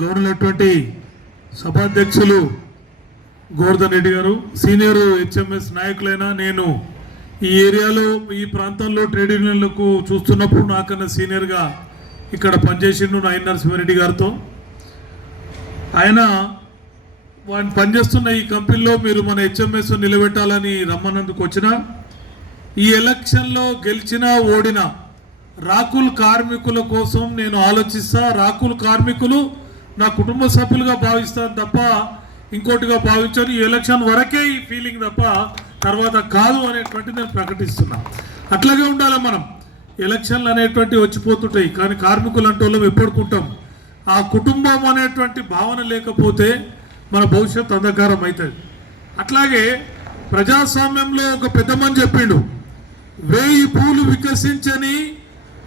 గౌరవనటువంటి సభాధ్యక్షులు గోవర్ధన్ రెడ్డి గారు, senior HMS నాయకులైన నేను ఈ ఏరియాలో ఈ ప్రాంతంలో ట్రేడ్ యూనియన్లకు చూస్తున్నప్పుడు నాకన్నా సీనియర్గా ఇక్కడ పనిచేసిండు నాయన నరసింహారెడ్డి గారితో. ఆయన పనిచేస్తున్న ఈ కంపెనీలో మీరు మన హెచ్ఎంఎస్ నిలబెట్టాలని రమ్మన్నందుకు వచ్చిన ఈ ఎలక్షన్లో గెలిచినా ఓడినా రాకుల్ కార్మికుల కోసం నేను ఆలోచిస్తా. రాకుల్ కార్మికులు నా కుటుంబ సభ్యులుగా భావిస్తాను తప్ప ఇంకోటిగా భావించాను. ఈ ఎలక్షన్ వరకే ఈ ఫీలింగ్ తప్ప తర్వాత కాదు అనేటువంటిది నేను ప్రకటిస్తున్నా. అట్లాగే ఉండాలి మనం. ఎలక్షన్లు అనేటువంటి వచ్చిపోతుంటాయి, కానీ కార్మికులు అంటే వాళ్ళం ఎప్పటికుంటాం. ఆ కుటుంబం అనేటువంటి భావన లేకపోతే మన భవిష్యత్తు అంధకారం అవుతుంది. అట్లాగే ప్రజాస్వామ్యంలో ఒక పెద్ద మంది చెప్పిండు, 1000 పూలు వికసించని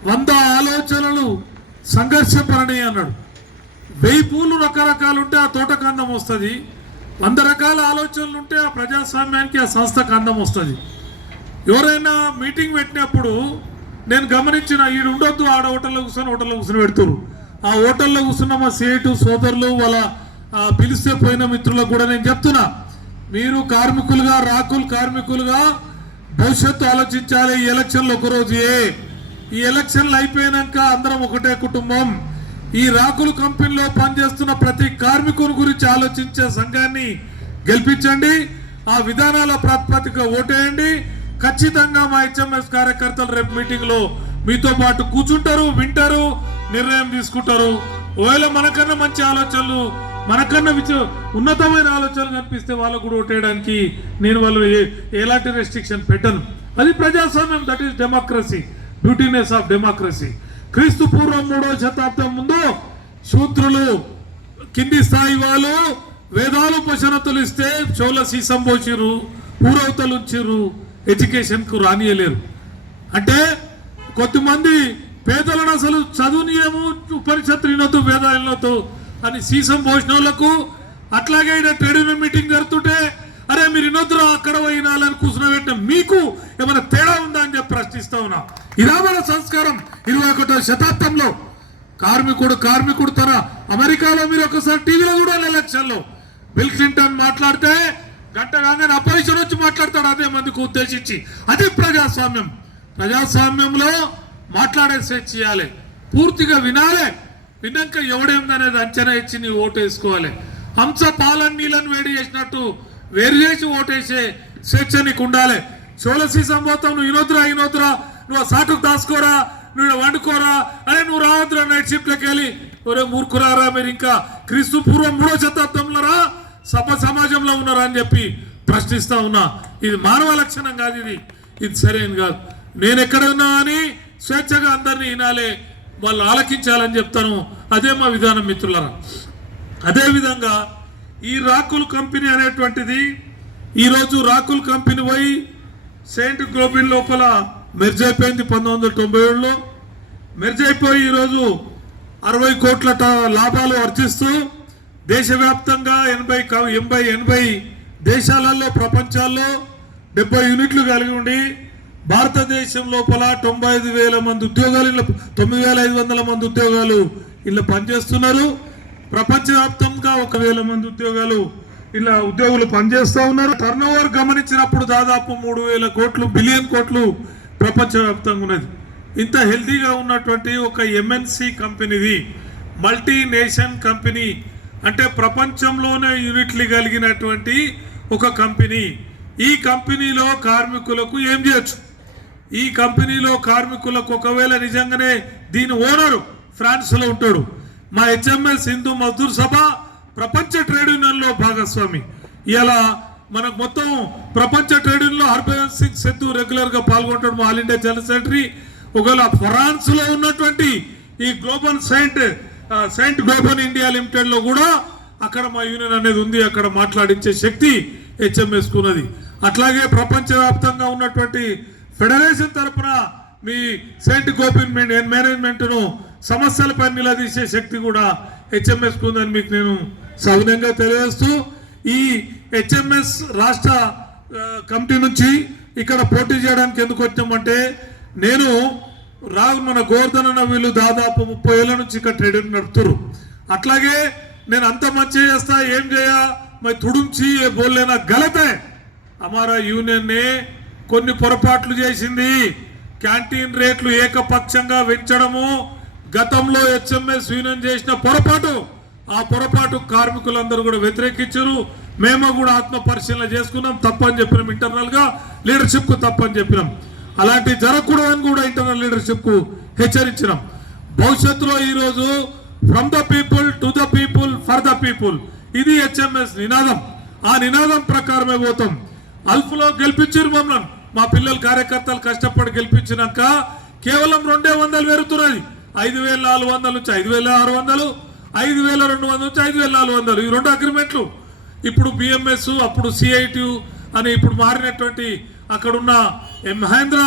100 ఆలోచనలు సంఘర్షపరణి అన్నాడు. 1000 పూలు రకరకాలు ఉంటే ఆ తోటకు అందం వస్తుంది, 100 రకాల ఆలోచనలు ఉంటే ఆ ప్రజాస్వామ్యానికి ఆ సంస్థకు అందం వస్తుంది. ఎవరైనా మీటింగ్ పెట్టినప్పుడు నేను గమనించిన, ఈడు ఉండొద్దు, ఆడ హోటల్లో కూర్చొని పెడుతురు. ఆ హోటల్లో కూర్చున్న మా సేటు సోదరులు వాళ్ళ పిలిస్తే పోయిన మిత్రులకు కూడా నేను చెప్తున్నా, మీరు కార్మికులుగా రాకుల్ కార్మికులుగా భవిష్యత్తు ఆలోచించాలి. ఈ ఎలక్షన్లు ఒకరోజు ఈ ఎలక్షన్లు అయిపోయినాక అందరం ఒకటే కుటుంబం. ఈ రాకుల్ కంపెనీలో పనిచేస్తున్న ప్రతి కార్మికుని గురించి ఆలోచించే సంఘాన్ని గెలిపించండి. ఆ విధానాల ప్రాతిపదిక ఓటేయండి. ఖచ్చితంగా మా హెచ్ఎంఎస్ కార్యకర్తలు రేపు మీటింగ్లో మీతో పాటు కూర్చుంటారు, వింటారు, నిర్ణయం తీసుకుంటారు. ఒకవేళ మనకన్నా మంచి ఆలోచనలు, మనకన్నా ఉన్నతమైన ఆలోచనలు కనిపిస్తే వాళ్ళకు కూడా ఓటేయడానికి నేను వాళ్ళు ఎలాంటి రెస్ట్రిక్షన్ పెట్టను. అది ప్రజాస్వామ్యం. That is democracy, beautiness of democracy. క్రీస్తు పూర్వం 3వ శతాబ్దం ముందు శూద్రులు, కింది స్థాయి వాళ్ళు వేదాలు ఉపశనతులు ఇస్తే చోళ సీసం పోసిర్రు, పూరవతలు ఉంచిర్రు, ఎడ్యుకేషన్కు రానియలేరు. అంటే కొద్దిమంది పేదలను అసలు చదువునియము, ఉపనిషత్తు వినొద్దు, వేదాలు వినొద్దు అని సీసం పోసిన వాళ్ళకు, అట్లాగే ట్రేడ్ యూనియన్ మీటింగ్ జరుగుతుంటే అరే మీరు వినొద్దురా అక్కడ పోయినాలని కూర్చుని పెట్టిన మీకు ఏమైనా తేడా ఉందా అని చెప్పి ప్రశ్నిస్తా ఉన్నా. ఇదా మన సంస్కారం 21వ శతాబ్దంలో? కార్మికుడు తన అమెరికాలో మీరు ఒకసారి టీవీలో చూడాలి, ఎలక్షన్లో బిల్ క్లింటన్ మాట్లాడితే గంట కాగానే అపోజిషన్ వచ్చి మాట్లాడతాడు అదే మందికి ఉద్దేశించి. అది ప్రజాస్వామ్యం. ప్రజాస్వామ్యంలో మాట్లాడే స్వేచ్ఛ చేయాలి, పూర్తిగా వినాలి. విన్నాక ఎవడేందనేది అంచనా ఇచ్చి నీ ఓటు వేసుకోవాలి. హంస పాలన్ నీళ్ళని వేడి చేసినట్టు వేరు చేసి ఓటేసే స్వేచ్ఛ నీకు ఉండాలి. చోళసీ సంభోతం నువ్వు వినోద్రా, నువ్వు ఆ సాటుకు దాసుకోరా, నువ్వు వండుకోరా, అరే నువ్వు రావద్దురా నైట్ షిఫ్ట్లోకి వెళ్ళి, ఒరే మూర్ఖురారా మీరు ఇంకా క్రీస్తు పూర్వం 3వ శతాబ్దంలో రా, సమాజంలో ఉన్నారా అని చెప్పి ప్రశ్నిస్తా ఉన్నా. ఇది మానవ లక్షణం కాదు, ఇది సరైన కాదు. నేను ఎక్కడ ఉన్నా అని స్వేచ్ఛగా అందరినీ వినాలి, వాళ్ళు ఆలకించాలని చెప్తాను. అదే మా విధానం మిత్రులరా. అదేవిధంగా ఈ రాకుల్ కంపెనీ అనేటువంటిది ఈరోజు రాకుల్ కంపెనీ పోయి సెయింట్ గ్లోబిన్ లోపల మెర్జ్ అయిపోయింది. 1997లో మెర్జ్ అయిపోయి ఈరోజు 60 కోట్ల లాభాలు ఆర్జిస్తూ దేశవ్యాప్తంగా 80 దేశాలలో ప్రపంచాల్లో 70 యూనిట్లు కలిగి ఉండి భారతదేశం లోపల 95,000 మంది ఉద్యోగాలు, 9,500 మంది ఉద్యోగాలు ఇలా పనిచేస్తున్నారు. ప్రపంచవ్యాప్తంగా 1,000 మంది ఉద్యోగులు పనిచేస్తూ ఉన్నారు. టర్నోవర్ గమనించినప్పుడు దాదాపు 3,000 కోట్లు, బిలియన్ కోట్లు ప్రపంచవ్యాప్తంగా ఉన్నది. ఇంత హెల్తీగా ఉన్నటువంటి ఒక ఎంఎన్సి కంపెనీది, మల్టీనేషన్ కంపెనీ, అంటే ప్రపంచంలోనే యూనిట్లు కలిగినటువంటి ఒక కంపెనీ. ఈ కంపెనీలో కార్మికులకు ఏం చేయొచ్చు? ఈ కంపెనీలో కార్మికులకు ఒకవేళ నిజంగానే దీని ఓనరు ఫ్రాన్స్లో ఉంటాడు. మా హెచ్ఎంఎస్ హిందూ మజ్దూర్ సభ ప్రపంచ ట్రేడ్ యూనియన్లో భాగస్వామి. ఇలా మనకు మొత్తం ప్రపంచ ట్రేడ్ యూనియన్లో హర్భజన్ సింగ్ సిద్ధు రెగ్యులర్గా పాల్గొంటాడు, మా ఆల్ ఇండియా జనరల్ సెక్రటరీ. ఒకవేళ ఫ్రాన్స్లో ఉన్నటువంటి ఈ గ్లోబల్ సెయింట్ గ్లోబల్ ఇండియా లిమిటెడ్లో కూడా అక్కడ మా యూనియన్ అనేది ఉంది. అక్కడ మాట్లాడించే శక్తి హెచ్ఎంఎస్కు ఉన్నది. అట్లాగే ప్రపంచవ్యాప్తంగా ఉన్నటువంటి ఫెడరేషన్ తరఫున మీ సెయింట్ గోపిన్ మేనేజ్మెంట్ను సమస్యలపై నిలదీసే శక్తి కూడా హెచ్ఎంఎస్కు ఉందని మీకు నేను సవినయంగా తెలియజేస్తూ, ఈ హెచ్ఎంఎస్ రాష్ట్ర కమిటీ నుంచి ఇక్కడ పోటీ చేయడానికి ఎందుకు వచ్చామంటే, నేను మన గోవర్ధన్ అన్న వీళ్ళు దాదాపు 30 ఏళ్ళ నుంచి ఇక్కడ ట్రేడ్ నడుపుతారు. అట్లాగే నేను అంత మంచి చేస్తా ఏం చేయా మరి తుడుంచి ఏ బోల్లేనా గలతే हमारा యూనియన్ నే కొన్ని పొరపాట్లు చేసింది. క్యాంటీన్ రేట్లు ఏకపక్షంగా పెంచడము గతంలో హెచ్ఎంఎస్ యూనియన్ చేసిన పొరపాటు. ఆ పొరపాటు కార్మికులందరూ కూడా వ్యతిరేకించారు. మేము కూడా ఆత్మ పరిశీలన చేసుకున్నాం. తప్పని చెప్పినాం, ఇంటర్నల్ గా లీడర్షిప్ కు తప్పని చెప్పినాం. అలాంటి జరగకూడదని కూడా ఇంటర్నల్ లీడర్షిప్ కు హెచ్చరించినాం. భవిష్యత్తులో ఈరోజు from the people to the people for the people ఇది హెచ్ఎంఎస్ నినాదం. ఆ నినాదం ప్రకారమే పోతాం. అల్ఫ్లో గెలిపించారు మమ్మల్ని, మా పిల్లలు కార్యకర్తలు కష్టపడి గెలిపించినాక కేవలం 200 పెరుగుతున్నది. 5,400 నుంచి 5,600, 5,200 నుంచి 5,400 ఈ 2 అగ్రిమెంట్లు. ఇప్పుడు బిఎంఎస్ అప్పుడు సిఐటి అని ఇప్పుడు మారినటువంటి అక్కడున్న మహేంద్ర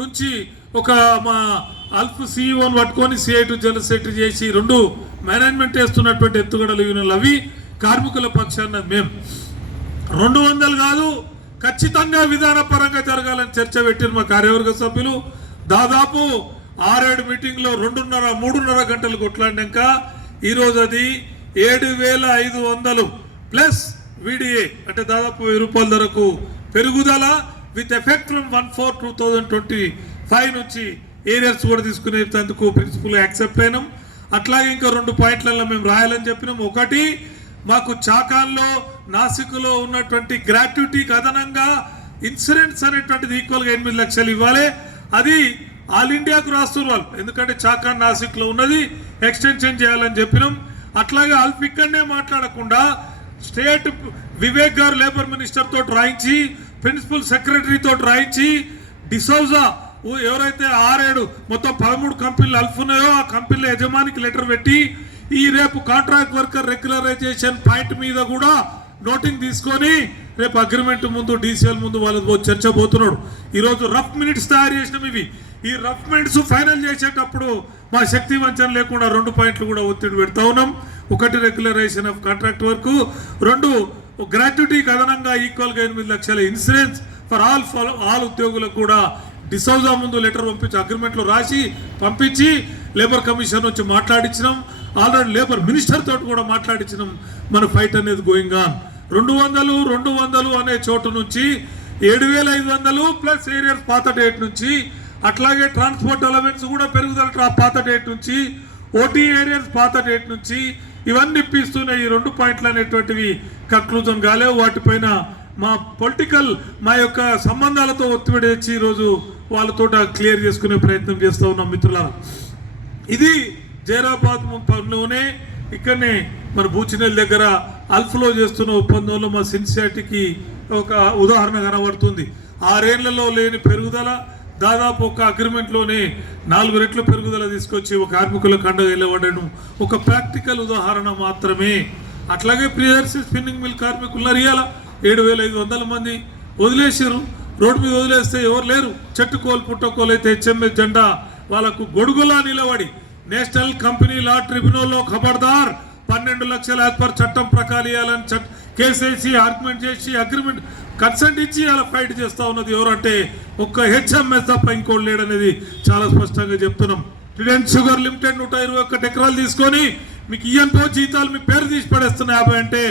నుంచి ఒక మా అల్ఫ్ సిఇఓని పట్టుకొని సిఐటి జనరల్ సెక్రటరీ చేసి 2 మేనేజ్మెంట్ చేస్తున్నటువంటి ఎత్తుగడలు యూనియన్లు అవి కార్మికుల పక్షాన మేము 200 కాదు ఖచ్చితంగా విధానపరంగా జరగాలని చర్చ పెట్టిన మా కార్యవర్గ సభ్యులు దాదాపు 6-7 మీటింగ్లో 2.5-3.5 గంటలు కొట్లాడినాక ఈరోజు అది 7,500 ప్లస్ విడిఏ అంటే దాదాపు 1000 రూపాయల ధరకు పెరుగుదల విత్ ఎఫెక్ట్ ఫ్రమ్ 1/4/2025 నుంచి ఏరియర్స్ కూడా తీసుకునేందుకు ప్రిన్సిపల్ యాక్సెప్ట్ అయినాం. అట్లాగే ఇంకా 2 పాయింట్లలో మేము రాయాలని చెప్పినాం. ఒకటి, మాకు చాకాన్లో నాసిక్లో ఉన్నటువంటి గ్రాట్యుటీకి అదనంగా ఇన్సూరెన్స్ అనేటువంటిది ఈక్వల్గా 8 లక్షలు ఇవ్వాలి. అది ఆల్ ఇండియాకు రాస్తున్నారు వాళ్ళు, ఎందుకంటే చాకాన్ నాసిక్లో ఉన్నది ఎక్స్టెన్షన్ చేయాలని చెప్పినాం. అట్లాగే అల్ఫ్ ఇక్కడనే మాట్లాడకుండా స్టేట్ వివేక్ గారు లేబర్ మినిస్టర్ తోటి రాయించి ప్రిన్సిపల్ సెక్రటరీ తోటి రాయించి డిసౌజా ఎవరైతే 6-7 మొత్తం 13 కంపెనీలు అల్ఫ్ ఉన్నాయో ఆ కంపెనీల యజమానికి లెటర్ పెట్టి ఈ రేపు కాంట్రాక్ట్ వర్కర్ రెగ్యులరైజేషన్ పాయింట్ మీద కూడా నోటింగ్ తీసుకొని రేపు అగ్రిమెంట్ ముందు డీసీఎల్ ముందు వాళ్ళతో చర్చ పోతున్నాడు. ఈరోజు రఫ్ మినిట్స్ తయారు చేసినాం. ఈ రఫ్ మినిట్స్ ఫైనల్ చేసేటప్పుడు మా శక్తి వంచన లేకుండా 2 పాయింట్లు కూడా ఒత్తిడి పెడతా ఉన్నాం. 1 రెగ్యులరైజేషన్ ఆఫ్ కాంట్రాక్ట్ వర్క్, 2 గ్రాట్యుటీకి అదనంగా ఈక్వల్గా 8 లక్షల ఇన్సూరెన్స్ ఫర్ ఆల్ ఉద్యోగులకు కూడా డిసౌజా ముందు లెటర్ పంపించి అగ్రిమెంట్లో రాసి పంపించి లేబర్ కమిషన్ నుంచి మాట్లాడించినాం. ఆల్రెడీ లేబర్ మినిస్టర్ తోటి కూడా మాట్లాడించినాం. మన ఫైట్ అనేది గోయింగ్ ఆన్. 200 అనే చోటు నుంచి 7,500 ప్లస్ ఏరియర్స్ పాత డేట్ నుంచి, అట్లాగే ట్రాన్స్పోర్ట్ అలవెన్స్ కూడా పెరుగుదల పాత డేట్ నుంచి, ఓటీ ఏరియర్స్ పాత డేట్ నుంచి ఇవన్నీ ఇప్పిస్తున్నాయి. ఈ 2 పాయింట్లు అనేటువంటివి కంక్లూజన్ కాలేవు. వాటిపైన మా పొలిటికల్ మా యొక్క సంబంధాలతో ఒత్తిడి తెచ్చి ఈరోజు వాళ్ళతో క్లియర్ చేసుకునే ప్రయత్నం చేస్తూ ఉన్నాం. మిత్రులారా, ఇది జైరాబాద్లోనే ఇక్కడనే మన బూచినెల్ దగ్గర అల్ఫ్లో చేస్తున్న ఒప్పందంలో మా సిన్సియారిటీకి ఒక ఉదాహరణ కనబడుతుంది. 6 ఏళ్లలో లేని పెరుగుదల దాదాపు ఒక అగ్రిమెంట్లోనే 4 రెట్లు పెరుగుదల తీసుకొచ్చి ఒక కార్మికులకు అండగా నిలబడడం ఒక ప్రాక్టికల్ ఉదాహరణ మాత్రమే. అట్లాగే ప్రియర్స్ స్పిన్నింగ్ మిల్ కార్మికులు ఇవాళ 7,500 మంది వదిలేసారు. రోడ్డు మీద వదిలేస్తే ఎవరు లేరు. చెట్టుకోలు పుట్టకోలు అయితే హెచ్ఎంఎస్ జెండా వాళ్ళకు గొడుగులా నిలబడి నేషనల్ కంపెనీ లా ట్రిబ్యునల్లో ఖబర్దార్ 12 లక్షల యాజ్ చట్టం ప్రకారం ఇవ్వాలని కేసేసి ఆర్గ్యుమెంట్ చేసి అగ్రిమెంట్ కన్సెంట్ ఇచ్చి అలా ఫైట్ చేస్తూ ఉన్నది ఎవరంటే ఒక్క హెచ్ఎంఎస్ తప్ప ఇంకోటి లేడనేది చాలా స్పష్టంగా చెప్తున్నాం. ట్రిడెంట్ షుగర్ లిమిటెడ్ 121 ఎకరాలు తీసుకొని మీకు ఇయ్యంతో జీతాలు మీ పేరు తీసి పడేస్తున్న 50 అంటే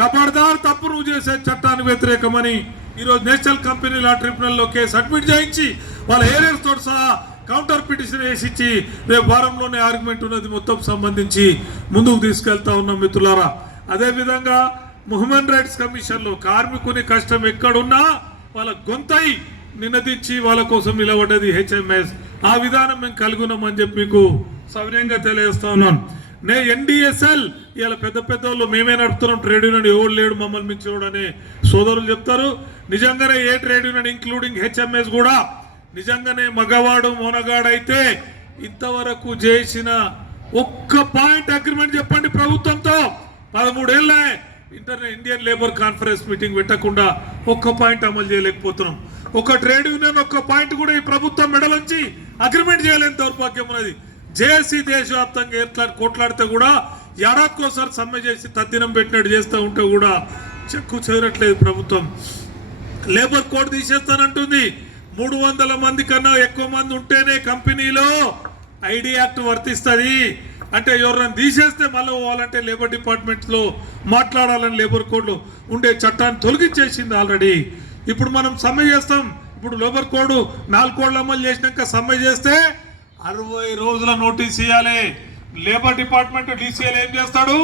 ఖబర్దార్ తప్పు నువ్వు చేసే చట్టానికి వ్యతిరేకమని ఈరోజు నేషనల్ కంపెనీ లా ట్రిబ్యునల్లో కేసు అడ్మిట్ చేయించి వాళ్ళ ఏరియర్స్ తోటి సహా కౌంటర్ పిటిషన్ వేసిచ్చి రేపు వారంలోనే ఆర్గ్యుమెంట్ ఉన్నది మొత్తం సంబంధించి ముందుకు తీసుకెళ్తా ఉన్నాం. మిత్రులారా, అదేవిధంగా హ్యూమన్ రైట్స్ కమిషన్లో కార్మికుని కష్టం ఎక్కడున్నా వాళ్ళ గొంతై నినదించి వాళ్ళ కోసం నిలబడ్డది హెచ్ఎంఎస్. ఆ విధానం మేము కలుగున్నామని చెప్పి మీకు సవినయంగా తెలియజేస్తా ఉన్నాను. ఎన్డిఎస్ఎల్ ఇలా పెద్ద వాళ్ళు మేమే నడుపుతున్నాం, ట్రేడ్ యూనియన్ ఎవరు లేడు మమ్మల్ని మించోడు అనే సోదరులు చెప్తారు. నిజంగానే ఏ ట్రేడ్ యూనియన్ ఇంక్లూడింగ్ హెచ్ఎంఎస్ కూడా నిజంగానే మగవాడు మొనగాడైతే ఇంతవరకు చేసిన ఒక్క పాయింట్ అగ్రిమెంట్ చెప్పండి ప్రభుత్వంతో. 13 ఏళ్ళ ఇండియన్ లేబర్ కాన్ఫరెన్స్ మీటింగ్ పెట్టకుండా ఒక్క పాయింట్ అమలు చేయలేకపోతున్నాం. ఒక ట్రేడ్ యూనియన్ ఒక్క పాయింట్ కూడా ఈ ప్రభుత్వం మెడలోంచి అగ్రిమెంట్ చేయలేని దౌర్భాగ్యం ఉన్నది. జేఏసీ దేశవ్యాప్తంగా కొట్లాడితే కూడా ఏడాదికోసారి సమ్మె చేసి తద్దినం పెట్టినట్టు చేస్తూ ఉంటే కూడా చెక్కు చేరట్లేదు ప్రభుత్వం. Labour code తీసేస్తానంటుంది. 300 మంది కన్నా ఎక్కువ మంది ఉంటేనే కంపెనీలో ఐడి యాక్ట్ వర్తిస్తుంది. అంటే ఎవరైనా తీసేస్తే మళ్ళీ పోవాలంటే లేబర్ డిపార్ట్మెంట్లో మాట్లాడాలని లేబర్ కోడ్లో ఉండే చట్టాన్ని తొలగించేసింది ఆల్రెడీ. ఇప్పుడు మనం సమ్మె చేస్తాం. ఇప్పుడు లేబర్ కోడ్ 4 కోడ్లు అమలు చేసినాక సమ్మె చేస్తే 60 రోజుల నోటీస్ ఇవ్వాలి. లేబర్ డిపార్ట్మెంట్ డీసీఎల్ ఏం చేస్తాడు,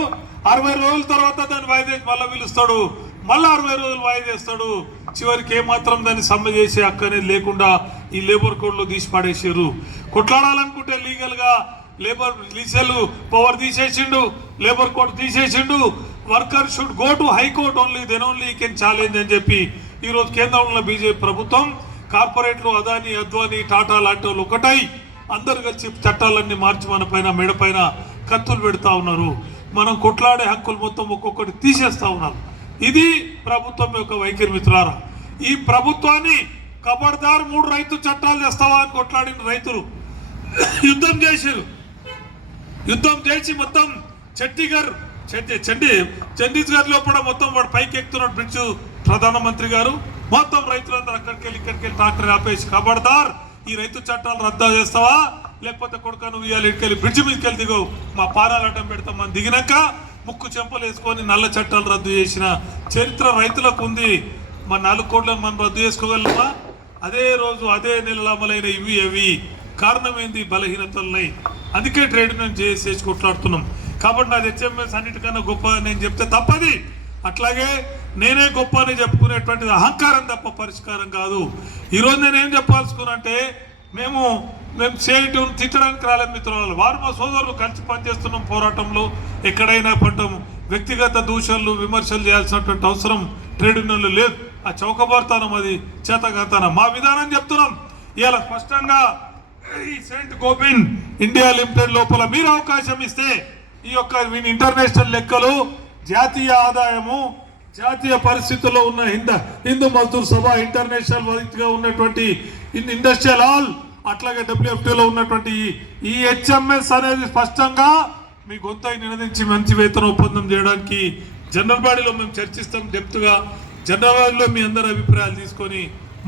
60 రోజుల తర్వాత దాన్ని వాయిదా మళ్ళీ పిలుస్తాడు, మళ్ళీ 60 రోజులు వాయిదా చేస్తాడు. చివరికి ఏమాత్రం దాన్ని సమ్మె చేసే హక్కు అనేది లేకుండా ఈ లేబర్ కోడ్లో తీసి పడేసారు. కొట్లాడాలనుకుంటే లీగల్గా లేబర్ డీసీఎల్ పవర్ తీసేసిండు, లేబర్ కోడ్ తీసేసిండు. Worker should go to high court only, then only he can challenge అని చెప్పి ఈరోజు కేంద్రంలో బీజేపీ ప్రభుత్వం కార్పొరేట్లు అదానీ అద్వానీ టాటా లాంటి వాళ్ళు ఒకటై అందరు కలిసి చట్టాలన్నీ మార్చి మన పైన మెడపైన కత్తులు పెడతా ఉన్నారు. మనం కొట్లాడే హక్కులు మొత్తం ఒక్కొక్కటి తీసేస్తా ఉన్నారు. ఇది ప్రభుత్వం యొక్క వైఖరి మిత్రులారా. ఈ ప్రభుత్వాన్ని ఖబర్దార్ 3 రైతు చట్టాలు తెస్తావా అని కొట్లాడిన రైతులు యుద్ధం చేశారు. యుద్ధం చేసి మొత్తం ఛత్తీస్గఢ్ లోపల మొత్తం వాడు పైకి ఎక్కుతున్నాడు బ్రిడ్జ్. ప్రధానమంత్రి గారు మొత్తం రైతులందరూ అక్కడికి వెళ్ళి ట్రాక్టర్ ఆపేసి ఖబర్దార్ ఈ రైతు చట్టాలు రద్దు చేస్తావా, లేకపోతే కొడుక నువ్వు ఇవాళ ఇటుకెళ్ళి బ్రిడ్జ్ మీదకి వెళ్ళి దిగవు, మా పారాలు అడ్డం పెడతాం. మనం దిగినాక ముక్కు చెంపలు వేసుకొని నల్ల చట్టాలు రద్దు చేసిన చరిత్ర రైతులకు ఉంది. మన 4 కోట్లను మనం రద్దు చేసుకోగలమా? అదే రోజు అదే నెలలో అమలైన ఇవి కారణం ఏంది? బలహీనతలున్నాయి. అందుకే ట్రేడ్ యూనియన్ చేసి కొట్లాడుతున్నాం. కాబట్టి నాది హెచ్ఎంఎస్ అన్నిటికన్నా గొప్ప నేను చెప్తే తప్పది. అట్లాగే నేనే గొప్ప అని చెప్పుకునేటువంటిది అహంకారం తప్ప పరిష్కారం కాదు. ఈరోజు నేనేం చెప్పాల్సుకున్నంటే మేము చేయటం తిట్టడానికి రాలేదు మిత్రులు. వారు మా సోదరులు కలిసి పనిచేస్తున్నాం పోరాటంలో. ఎక్కడైనా పడ్డాము. వ్యక్తిగత దూషణలు విమర్శలు చేయాల్సినటువంటి అవసరం ట్రేడ్ యూనియన్లు లేదు. ఆ చౌకబార్తనం, అది చేతగాతనం. మా విధానం చెప్తున్నాం. ఇవాళ స్పష్టంగా ఈ సెయింట్ గోబిన్ ఇండియా లిమిటెడ్ లోపల మీరు అవకాశం ఇస్తే ఈ యొక్క ఇంటర్నేషనల్ లెక్కలు, జాతీయ ఆదాయము, జాతీయ పరిస్థితుల్లో ఉన్న హిందూ మజ్దూర్ సభ, ఇంటర్నేషనల్ వైద్గా ఉన్నటువంటి ఇండస్ట్రియల్ హాల్, అట్లాగే డబ్ల్యూఎఫ్టీలో ఉన్నటువంటి ఈ హెచ్ఎంఎస్ అనేది స్పష్టంగా మీ గొంతు నినదించి మంచి వేతన ఒప్పందం చేయడానికి జనరల్ బాడీలో మేము చర్చిస్తాం. డెప్త్గా జనరల్ బాడీలో మీ అందరి అభిప్రాయాలు తీసుకొని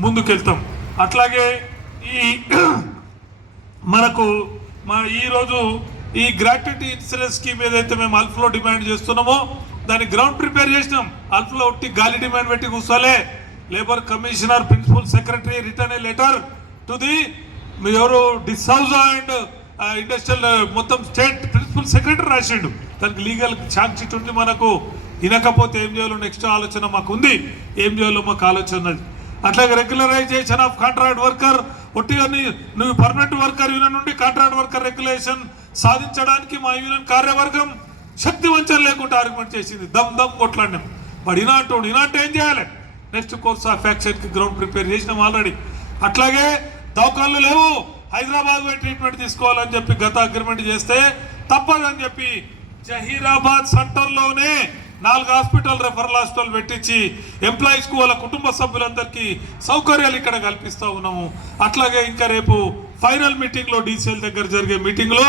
ముందుకెళ్తాం. అట్లాగే మనకు ఈరోజు ఈ గ్రాట్యుటీ ఇన్సూరెన్స్ స్కీమ్ ఏదైతే మేము అల్ఫ్లో డిమాండ్ చేస్తున్నామో దాన్ని గ్రౌండ్ ప్రిపేర్ చేసినాం. అల్ఫ్లో ఒట్టి గాలి డిమాండ్ పెట్టి కూర్చోలే. Labour commissioner principal secretary return a letter to the ఎవరు డిసౌజా అండ్ ఇండస్ట్రియల్ మొత్తం స్టేట్ ప్రిన్సిపల్ సెక్రటరీ రాసిండు. దానికి లీగల్ ఛార్జ్ షీట్ ఉంది మనకు. వినకపోతే ఏం చేయాలో నెక్స్ట్ ఆలోచన మాకు ఉంది. ఏం చేయాలో మాకు ఆలోచన ఉన్నది. అట్లాగే రెగ్యులరైజేషన్ ఆఫ్ కాంట్రాక్ట్ వర్కర్, ఒట్టిగా నువ్వు పర్మనెంట్ వర్కర్ యూనియన్ నుండి కాంట్రాక్ట్ వర్కర్ రెగ్యులేషన్ సాధించడానికి మా యూనియన్ కార్యవర్గం శక్తి వంచన లేకుండా ఆర్గ్యుమెంట్ చేసింది. దమ్ కొట్లాడినాం. వాడు ఇనాంటే ఏం చేయాలి? నెక్స్ట్ కోర్స్ ఆఫ్ యాక్షన్కి గ్రౌండ్ ప్రిపేర్ చేసినాం ఆల్రెడీ. అట్లాగే దవాఖాన్లు లేవు, హైదరాబాద్ పోయి ట్రీట్మెంట్ తీసుకోవాలని చెప్పి గత అగ్రిమెంట్ చేస్తే తప్పదని చెప్పి జహీరాబాద్ సెంటర్లోనే 4 హాస్పిటల్ రెఫరల్ హాస్పిటల్ పెట్టించి ఎంప్లాయీస్కు వాళ్ళ కుటుంబ సభ్యులందరికీ సౌకర్యాలు ఇక్కడ కల్పిస్తూ ఉన్నాము. అట్లాగే ఇంకా రేపు ఫైనల్ మీటింగ్లో డీసీఎల్ దగ్గర జరిగే మీటింగ్లో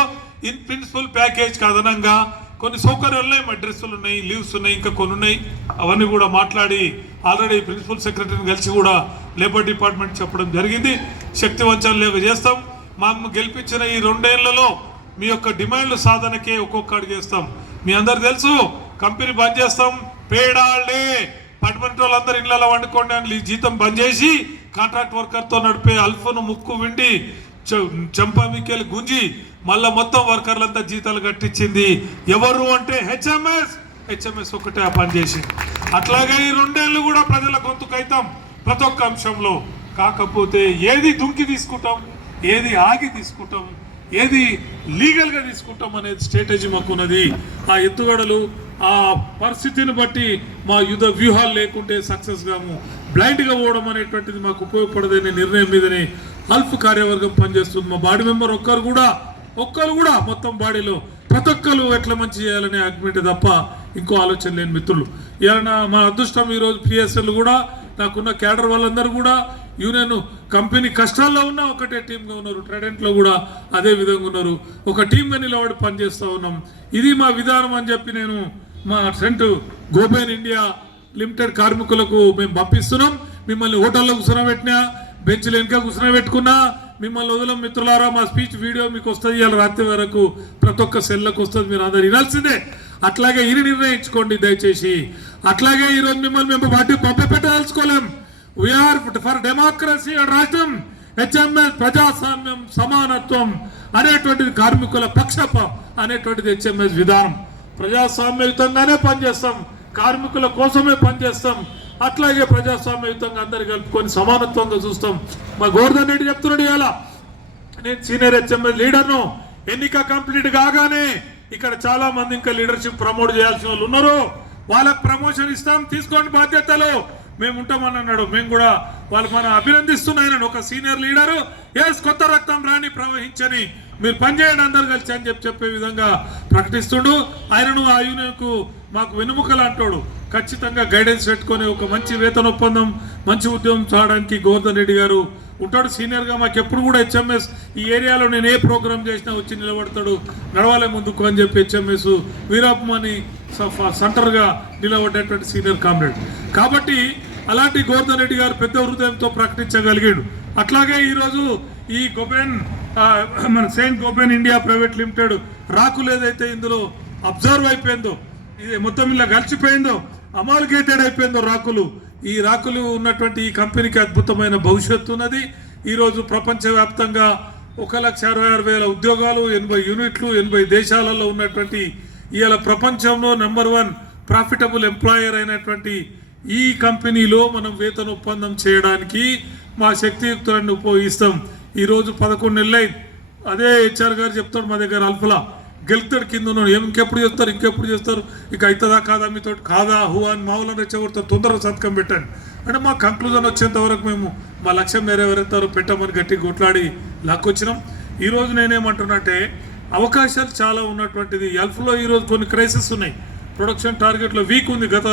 ఇన్ ప్రిన్సిపల్ ప్యాకేజ్కి అదనంగా కొన్ని సౌకర్యాలు ఉన్నాయి. మా డ్రెస్సులు ఉన్నాయి, లీవ్స్ ఉన్నాయి, ఇంకా కొన్ని ఉన్నాయి. అవన్నీ కూడా మాట్లాడి ఆల్రెడీ ప్రిన్సిపల్ సెక్రటరీని కలిసి కూడా లేబర్ డిపార్ట్మెంట్ చెప్పడం జరిగింది. శక్తి వంచన చేస్తాం. మా గెలిపించిన ఈ 2 ఏళ్లలో మీ యొక్క డిమాండ్లు సాధనకే ఒక్కొక్క అడిగేస్తాం. మీ అందరు తెలుసు, కంపెనీ బంద్ చేస్తాం, పేడ్ హాలిడే, పర్మనెంట్ వాళ్ళందరూ ఇళ్లలో వండుకోండి అని జీతం బంద్ చేసి కాంట్రాక్ట్ వర్కర్తో నడిపే అల్ఫను ముక్కు విండి చంపమికెళ్ళి గుంజి మళ్ళీ మొత్తం వర్కర్లంతా జీతాలు కట్టించింది ఎవరు అంటే హెచ్ఎంఎస్ ఒకటే ఆ పని చేసింది. అట్లాగే ఈ 2 ఏళ్ళు కూడా ప్రజల గొంతుకైతాం ప్రతి ఒక్క అంశంలో. కాకపోతే ఏది దుంకి తీసుకుంటాం, ఏది ఆగి తీసుకుంటాం, ఏది లీగల్గా తీసుకుంటాం అనేది స్ట్రాటజీ మాకు ఉన్నది. ఆ ఎత్తుగడలు, ఆ పరిస్థితిని బట్టి మా యుద్ధ వ్యూహాలు లేకుంటే సక్సెస్ గాము. బ్లైండ్గా పోవడం అనేటువంటిది మాకు ఉపయోగపడదనే నిర్ణయం మీదనే అల్ఫ్ కార్యవర్గం పనిచేస్తుంది. మా బాడీ మెంబర్ ఒక్కరు కూడా మొత్తం బాడీలో ప్రతి ఒక్కరు ఎట్లా మంచి చేయాలనే ఆర్గ్యుమెంట్ తప్ప ఇంకో ఆలోచన లేని మిత్రులు. ఇలా మా అదృష్టం ఈరోజు పిఎస్ఎల్ కూడా నాకున్న క్యాడర్ వాళ్ళందరూ కూడా యూనియన్ కంపెనీ కష్టాల్లో ఉన్నా ఒకటే టీంగా ఉన్నారు. ట్రైడెంట్లో కూడా అదే విధంగా ఉన్నారు. ఒక టీంగా నిలబడి పనిచేస్తూ ఉన్నాం. ఇది మా విధానం అని చెప్పి నేను మా సెయింట్ గోబిన్ ఇండియా లిమిటెడ్ కార్మికులకు మేము పంపిస్తున్నాం. మిమ్మల్ని హోటల్లో కూర్చోబెట్టినా, బెంచ్లు వెనుక కూర్చోబెట్టుకున్నా, మిమ్మల్ని వదలం మిత్రులారా. మా స్పీచ్ వీడియో మీకు వస్తుంది ఇవాళ రాత్రి వరకు, ప్రతి ఒక్క సెల్లకు వస్తుంది, మీరు అందరు వినాల్సిందే. అట్లాగే ఇది నిర్ణయించుకోండి దయచేసి. అట్లాగే ఈరోజు మిమ్మల్ని మేము పార్టీ పంపిపెట్టదలుచుకోలేం. వీఆర్ ఫర్ డెమోక్రసీ అండ్ రాష్ట్రం, హెచ్ఎంఎస్ ప్రజాస్వామ్యం సమానత్వం అనేటువంటిది, కార్మికుల పక్షపం అనేటువంటిది హెచ్ఎంఎస్ విధానం. ప్రజాస్వామ్యయుతంగానే పనిచేస్తాం, కార్మికుల కోసమే పనిచేస్తాం. అట్లాగే ప్రజాస్వామ్యయుతంగా అందరు కలుపుకొని సమానత్వంగా చూస్తాం. మా గోవర్ధన్ రెడ్డి చెప్తున్నాడు ఇలా, నేను సీనియర్ హెచ్ఎంఎస్ లీడర్ను. ఎన్నిక కంప్లీట్ కాగానే ఇక్కడ చాలా మంది ఇంకా లీడర్షిప్ ప్రమోట్ చేయాల్సిన వాళ్ళు ఉన్నారు, వాళ్ళకి ప్రమోషన్ ఇస్తాం, తీసుకోండి బాధ్యతలు, మేము ఉంటామని అన్నాడు. మేము కూడా వాళ్ళు మనం అభినందిస్తున్నాయని, ఒక సీనియర్ లీడరు ఎస్ కొత్త రక్తం రాని ప్రవహించని, మీరు పనిచేయండి అందరు కలిసి అని చెప్పే విధంగా ప్రకటిస్తుండు. ఆయనను ఆ యూనియన్కు మాకు వెనుముకలు అంటాడు. ఖచ్చితంగా గైడెన్స్ పెట్టుకొని ఒక మంచి వేతన ఒప్పందం, మంచి ఉద్యమం చేయడానికి గోవర్ధన్ రెడ్డి గారు ఉంటాడు సీనియర్గా. మాకు ఎప్పుడు కూడా హెచ్ఎంఎస్ ఈ ఏరియాలో నేను ఏ ప్రోగ్రామ్ చేసినా వచ్చి నిలబడతాడు, నడవాలే ముందుకు అని చెప్పి హెచ్ఎంఎస్ వీరాపమని సెంటర్గా నిలబడ్డటువంటి సీనియర్ కామ్రేడ్. కాబట్టి అలాంటి గోవర్ధన్ రెడ్డి గారు పెద్ద హృదయంతో ప్రకటించగలిగాడు. అట్లాగే ఈరోజు ఈ గోపెన్ మన సెయింట్ గోపెన్ ఇండియా ప్రైవేట్ లిమిటెడ్ రాకులు ఏదైతే ఇందులో అబ్జర్వ్ అయిపోయిందో, ఇది మొత్తం ఇలా కలిసిపోయిందో, అమాల్గేటెడ్ అయిపోయిందో రాకులు, ఈ రాకులు ఉన్నటువంటి ఈ కంపెనీకి అద్భుతమైన భవిష్యత్తు ఉన్నది. ఈరోజు ప్రపంచవ్యాప్తంగా 1,66,000 ఉద్యోగాలు, 80 యూనిట్లు, 80 దేశాలలో ఉన్నటువంటి ఇవాళ ప్రపంచంలో నెంబర్ 1 ప్రాఫిటబుల్ ఎంప్లాయర్ అయినటువంటి ఈ కంపెనీలో మనం వేతన ఒప్పందం చేయడానికి మా శక్తియుక్తులను ఉపయోగిస్తాం. ఈరోజు 11 నెలలై అదే హెచ్ఆర్ గారు చెప్తాడు, మా దగ్గర అల్ఫలా గెలుతాడు కింద ఉన్నాడు, ఇంకెప్పుడు చేస్తారు ఇంకెప్పుడు చేస్తారు, ఇక అవుతుందా కాదా మీతో కాదా హూ అని మామూలు రెచ్చగొడతారు, తొందరగా సంతకం పెట్టండి అంటే మా కంక్లూజన్ వచ్చేంత వరకు మేము మా లక్ష్యం నెరవేరుతారు పెట్టమని గట్టి కొట్లాడి లాక్కొచ్చినాం. ఈరోజు నేనేమంటున్నట్టే అవకాశాలు చాలా ఉన్నటువంటిది. ఎల్ఫ్లో ఈరోజు కొన్ని క్రైసిస్ ఉన్నాయి, ప్రొడక్షన్ టార్గెట్లో వీక్ ఉంది. గత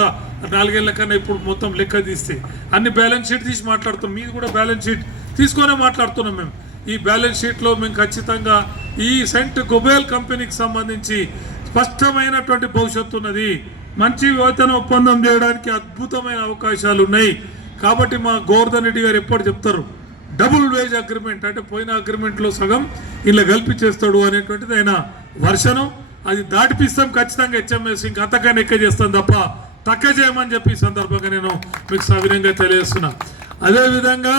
4 ఏళ్ల కన్నా ఇప్పుడు మొత్తం లెక్క తీస్తే అన్ని బ్యాలెన్స్ షీట్ తీసి మాట్లాడుతున్నాం. మీది కూడా బ్యాలెన్స్ షీట్ తీసుకొనే మాట్లాడుతున్నాం మేము. ఈ బ్యాలెన్స్ షీట్లో మేము ఖచ్చితంగా ఈ సెయింట్ గోబెన్ కంపెనీకి సంబంధించి స్పష్టమైనటువంటి భవిష్యత్తు ఉన్నది. మంచి వేతన ఒప్పందం చేయడానికి అద్భుతమైన అవకాశాలు ఉన్నాయి. కాబట్టి మా గోవర్ధన్ రెడ్డి గారు ఎప్పుడు చెప్తారు, డబుల్ వేజ్ అగ్రిమెంట్ అంటే పోయిన అగ్రిమెంట్లో సగం ఇలా కల్పించేస్తాడు అనేటువంటిది ఆయన వర్షను. అది దాటిపిస్తాం ఖచ్చితంగా హెచ్ఎంఎస్, ఇంకా అంతకన్నా ఎక్కువ చేస్తాం తప్ప తక్కువ చేయమని చెప్పి ఈ సందర్భంగా నేను మీకు సవినయంగా తెలియజేస్తున్నా. అదేవిధంగా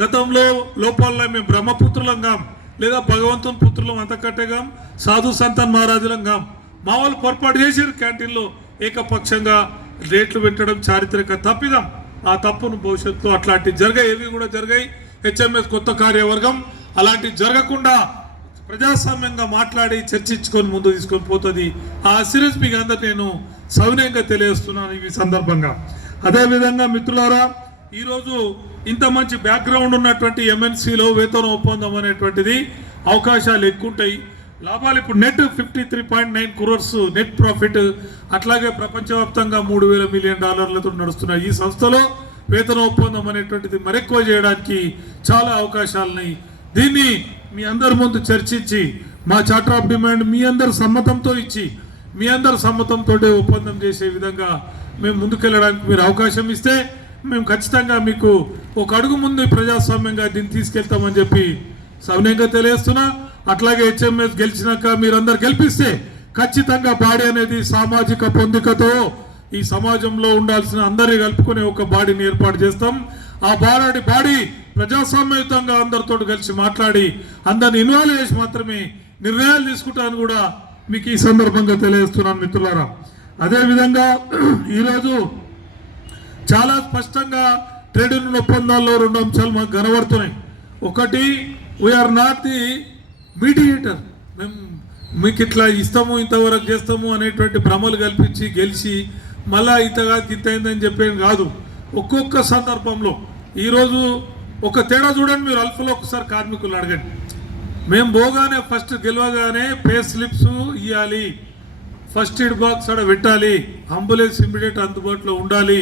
గతంలో లోపాల్లో మేము బ్రహ్మపుత్రులంగాం లేదా భగవంతుని పుత్రులం అంతకట్టేగాం, సాధు సంతాన్ మహారాజులంగాం. మా వాళ్ళు పొరపాటు చేసారు, క్యాంటీన్లో ఏకపక్షంగా రేట్లు పెట్టడం చారిత్రక తప్పిదం. ఆ తప్పును భవిష్యత్తులో అట్లాంటివి జరిగాయి, ఏవి కూడా జరిగాయి. హెచ్ఎంఎస్ కొత్త కార్యవర్గం అలాంటివి జరగకుండా ప్రజాస్వామ్యంగా మాట్లాడి చర్చించుకొని ముందు తీసుకొని పోతుంది. ఆ అసిరెన్స్ మీకు అందరు నేను సవినయంగా తెలియజేస్తున్నాను ఈ సందర్భంగా. అదేవిధంగా మిత్రులారా, ఈరోజు ఇంత మంచి బ్యాక్గ్రౌండ్ ఉన్నటువంటి ఎంఎన్సీలో వేతన ఒప్పందం అనేటువంటిది అవకాశాలు ఎక్కువ ఉంటాయి. లాభాలు ఇప్పుడు నెట్ 53.9 crores నెట్ ప్రాఫిట్. అట్లాగే ప్రపంచవ్యాప్తంగా $3,000 మిలియన్ నడుస్తున్నాయి. ఈ సంస్థలో వేతన ఒప్పందం అనేటువంటిది మరెక్కువ చేయడానికి చాలా అవకాశాలున్నాయి. దీన్ని మీ అందరి ముందు చర్చించి మా చార్టర్ ఆఫ్ డిమాండ్ మీ అందరి సమ్మతంతో ఇచ్చి మీ అందరి సమ్మతంతో ఒప్పందం చేసే విధంగా మేము ముందుకెళ్ళడానికి మీరు అవకాశం ఇస్తే మేము ఖచ్చితంగా మీకు ఒక అడుగు ముందు ప్రజాస్వామ్యంగా దీన్ని తీసుకెళ్తామని చెప్పి సవినయంగా తెలియజేస్తున్నా. అట్లాగే హెచ్ఎంఎస్ గెలిచినాక మీరందరు గెలిపిస్తే ఖచ్చితంగా బాడీ అనేది సామాజిక పొందికతో ఈ సమాజంలో ఉండాల్సిన అందరినీ కలుపుకునే ఒక బాడీని ఏర్పాటు చేస్తాం. ఆ బాడీ ప్రజాస్వామ్యయుతంగా అందరితో కలిసి మాట్లాడి అందరిని ఇన్వాల్వ్ చేసి మాత్రమే నిర్ణయాలు తీసుకుంటాను కూడా మీకు ఈ సందర్భంగా తెలియజేస్తున్నాను మిత్రులారా. అదేవిధంగా ఈరోజు చాలా స్పష్టంగా ట్రేడ్ యూనియన్ ఒప్పందాల్లో 2 అంశాలు మాకు కనబడుతున్నాయి. ఒకటి, వీఆర్ నాట్ ది మీడియేటర్, మేము మీకు ఇట్లా ఇస్తాము ఇంతవరకు చేస్తాము అనేటువంటి భ్రమలు కల్పించి గెలిచి మళ్ళా ఇంతగా ఇంతైందని చెప్పేది కాదు. ఒక్కొక్క సందర్భంలో ఈరోజు ఒక తేడా చూడండి, మీరు అల్ఫలో ఒకసారి కార్మికులు అడగండి. మేము పోగానే ఫస్ట్ గెలవగానే పే స్లిప్స్ ఇవ్వాలి, ఫస్ట్ ఎయిడ్ బాక్స్ అక్కడ పెట్టాలి, అంబులెన్స్ ఇమ్మీడియట్ అందుబాటులో ఉండాలి.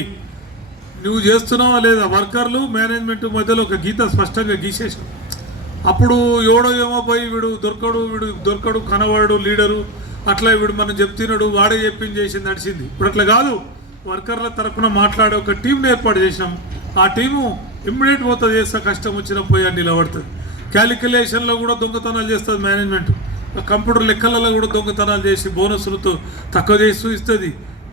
నువ్వు చేస్తున్నావా లేదా? వర్కర్లు మేనేజ్మెంట్ మధ్యలో ఒక గీత స్పష్టంగా గీసేసాం. అప్పుడు ఎవడో ఏమో పోయి వీడు దొరకడు కనవాడు లీడరు అట్లా వీడు మనం చెప్తున్నాడు వాడే చెప్పింది చేసింది నడిచింది. ఇప్పుడు అట్లా కాదు, వర్కర్ల తరఫున మాట్లాడే ఒక టీంని ఏర్పాటు చేసినాం. ఆ టీము ఇమ్మీడియట్ పోతుంది, చేస్తే కష్టం వచ్చినా పోయి నిలబడుతుంది. క్యాలిక్యులేషన్లో కూడా దొంగతనాలు చేస్తుంది మేనేజ్మెంట్, కంప్యూటర్ లెక్కలలో కూడా దొంగతనాలు చేసి బోనస్లతో తక్కువ చేస్తూ ఇస్తుంది,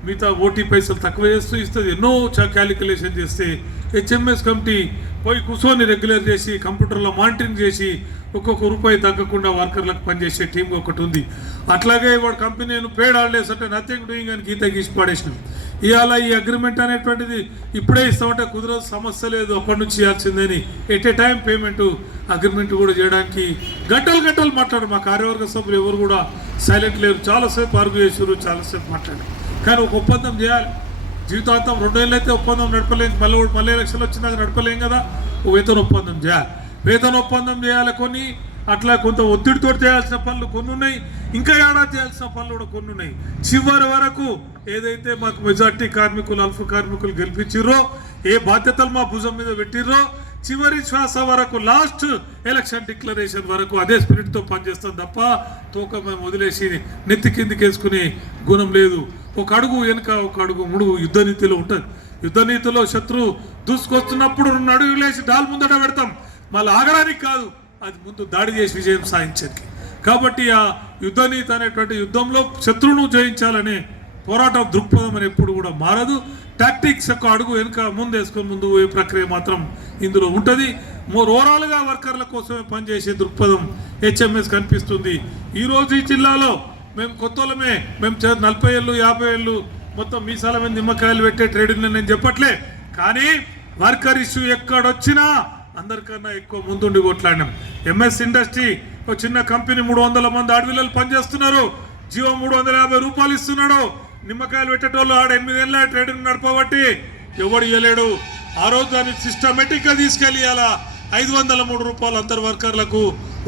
మిగతా ఓటీ పైసలు తక్కువ చేస్తూ ఇస్తుంది. ఎన్నో క్యాలిక్యులేషన్ చేస్తే హెచ్ఎంఎస్ కమిటీ పోయి కూర్చొని రెగ్యులర్ చేసి కంప్యూటర్లో మానిటరింగ్ చేసి ఒక్కొక్క రూపాయి తగ్గకుండా వర్కర్లకు పనిచేసే టీం ఒకటి ఉంది. అట్లాగే వాడు కంపెనీ పేడ్ హాలిడేస్ అంటే నథింగ్ డూయింగ్ అని గీత గీసి పడేసినాం. ఇవాళ ఈ అగ్రిమెంట్ అనేటువంటిది ఇప్పుడే ఇస్తామంటే కుదరదు, సమస్య లేదు, అప్పటి నుంచి ఇవ్వాల్సిందని at a time payment agreement కూడా చేయడానికి గంటలు మాట్లాడు. మా కార్యవర్గ సభ్యులు ఎవరు కూడా సైలెంట్ లేరు, చాలాసేపు ఆర్గ్యూ చేసారు, చాలాసేపు మాట్లాడారు. కానీ ఒక ఒప్పందం చేయాలి. జీవితాంతం 2 ఏళ్ళు అయితే ఒప్పందం నడపలేం, మళ్ళీ ఎలక్షన్లు వచ్చినాక నడపలేం కదా. వేతన ఒప్పందం చేయాలి, వేతన ఒప్పందం చేయాలి. కొన్ని అట్లా కొంత ఒత్తిడితో చేయాల్సిన పనులు కొన్ని ఉన్నాయి, ఇంకా ఏడాది చేయాల్సిన పనులు కూడా కొన్ని ఉన్నాయి. చివరి వరకు ఏదైతే మాకు మెజార్టీ కార్మికులు అల్ఫ్ కార్మికులు గెలిపించిర్రో, ఏ బాధ్యతలు మా భుజం మీద పెట్టిర్రో, చివరి శ్వాస వరకు లాస్ట్ ఎలక్షన్ డిక్లరేషన్ వరకు అదే స్పిరిట్తో పనిచేస్తాం తప్ప తోక మేము వదిలేసి నెత్తి కిందికి వేసుకునే గుణం లేదు. ఒక అడుగు వెనుక ఒక అడుగు ముడుగు యుద్ధ నీతిలో ఉంటుంది. యుద్ధ నీతిలో శత్రువు దూసుకొస్తున్నప్పుడు 2 అడుగులు వేసి డాల్ ముందట పెడతాం, మళ్ళీ ఆగడానికి కాదు, అది ముందు దాడి చేసి విజయం సాధించడానికి. కాబట్టి ఆ యుద్ధ నీతి అనేటువంటి యుద్ధంలో శత్రువును జయించాలనే పోరాటం దృక్పథం అని ఎప్పుడు కూడా మారదు. టాక్టిక్స్ ఒక అడుగు వెనుక ముందు వేసుకొని ముందు పోయే ప్రక్రియ మాత్రం ఇందులో ఉంటుంది. ఓవరాల్గా వర్కర్ల కోసమే పనిచేసే దృక్పథం హెచ్ఎంఎస్ కనిపిస్తుంది. ఈరోజు ఈ జిల్లాలో మేము కొత్తలమే, మేము 40 ఏళ్ళు 50 ఏళ్ళు మొత్తం మీసాల మీద నిమ్మకాయలు పెట్టే ట్రేడ్ యూనియన్ నేను చెప్పట్లే. కానీ వర్కర్ ఇష్యూ ఎక్కడొచ్చినా అందరికన్నా ఎక్కువ ముందుండి కొట్లాడినాం. ఎంఎస్ ఇండస్ట్రీ ఒక చిన్న కంపెనీ 300 మంది ఆడపిల్లలు పనిచేస్తున్నారు, జీవో 350 రూపాయలు ఇస్తున్నాడు. నిమ్మకాయలు పెట్టేటోళ్ళు 8 ఏళ్ళ ట్రేడ్ యూనియన్ నడపబట్టి ఎవడు ఇవ్వలేడు. ఆ రోజు దాన్ని సిస్టమేటిక్గా తీసుకెళ్ళి అలా 503 రూపాయలు అందరు వర్కర్లకు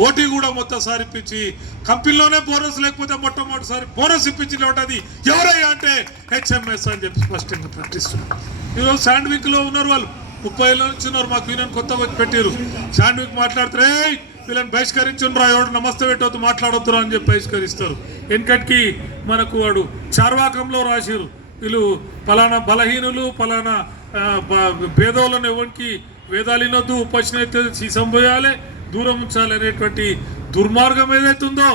ఓటీ కూడా మొత్తసారి ఇప్పించి కంపెనీలోనే బోనస్ లేకపోతే మొట్టమొదటిసారి బోనస్ ఇప్పించిన ఉంటుంది. ఎవరయ్యా అంటే హెచ్ఎంఎస్ అని చెప్పి స్పష్టంగా ప్రకటిస్తున్నారు. ఈరోజు శాండ్విక్లో ఉన్నారు వాళ్ళు, 30 ఏళ్ళ నుంచి ఉన్నారు. మాకు వీళ్ళని కొత్తగా వచ్చి పెట్టారు. శాండ్విక్ మాట్లాడితే వీళ్ళని బహిష్కరించుండ్రా, ఎవడు నమస్తే పెట్టవద్దు మాట్లాడొద్దురా అని చెప్పి బహిష్కరిస్తారు. వెనకటికి మనకు వాడు చార్వాకంలో రాసిరు, వీళ్ళు పలానా బలహీనులు పలానా భేదోళ్ళను ఎవరికి వేదాలు వినొద్దు, ఉపశనైతే సీసం పోయాలి, దూరం ఉంచాలి అనేటువంటి దుర్మార్గం ఏదైతుందో